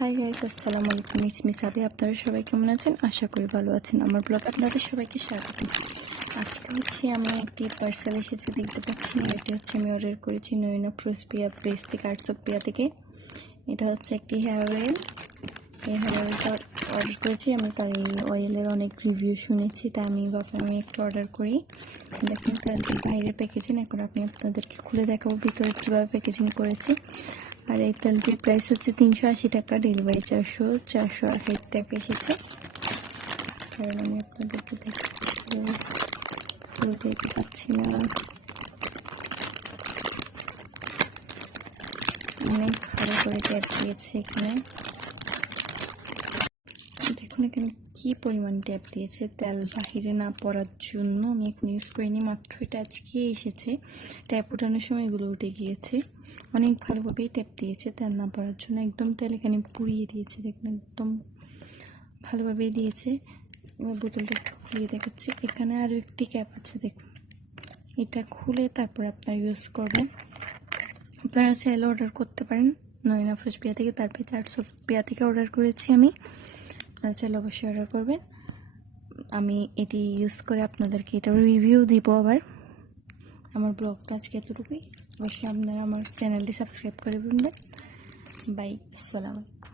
Hi guys, আসসালামু আলাইকুম। It's me সাবি। আপনারা সবাই কেমন আছেন? আশা করি ভালো আছেন। আমার ব্লগ আপনাদের সবাইকে স্বাগত। আজকে আমি একটি পার্সেল এসেছে, দেখতে পাচ্ছেন। এটা আমি অর্ডার করেছি নয়না ফ্রোসপিয়া প্রেস থেকে, আর্টস অফ পিয়া থেকে। এটা একটি হেয়ার অয়েল। এই হেয়ার অয়েলটা অর্ডার করেছি আমি। তার এই অয়েলের অনেক রিভিউ শুনেছি, তাই আমি ভাবলাম আমি একটু অর্ডার করি। দেখুন তার বাইরের প্যাকেজিং। এখন আপনাদেরকে খুলে দেখাবো ভিতরে কীভাবে প্যাকেজিং করেছি। আর এই তেলটির প্রাইস হচ্ছে 380 টাকা, ডেলিভারি 460 টাকা এসেছে। কারণ আমি আপনাদেরকে দেখতে পাচ্ছি না, অনেক ভালো করে ট্যাপ দিয়েছে এখানে। দেখুন এখানে কি পরিমাণ ট্যাপ দিয়েছে, তেল বাহিরে না পড়ার জন্য। আমি এখন ইউজ করিনি, মাত্র এটা আজকে এসেছে। ট্যাপ ওঠানোর সময় এগুলো উঠে গিয়েছে। অনেক ভালোভাবেই ট্যাপ দিয়েছে তেল না পড়ার জন্য। একদম তেল এখানে পুড়িয়ে দিয়েছে, দেখুন একদম ভালোভাবেই দিয়েছে। এবার বোতলটা একটু খুলিয়ে দেখাচ্ছি। এখানে আরও একটি ক্যাপ আছে, দেখুন। এটা খুলে তারপর আপনারা ইউজ করবেন। আপনারা চাইলে অর্ডার করতে পারেন নয়না ফ্রোসপিয়া থেকে। তারপরে আর্টস অফ পিয়া থেকে অর্ডার করেছি আমি। আপনারা চাইলে অবশ্যই অর্ডার করবেন। আমি এটি ইউজ করে আপনাদেরকে এটার রিভিউ দিব আবার। আমার ব্লগটা আজকে এতটুকুই। অবশ্যই আপনারা আমার চ্যানেলটি সাবস্ক্রাইব করে দেবেন। বাই, আসসালাম।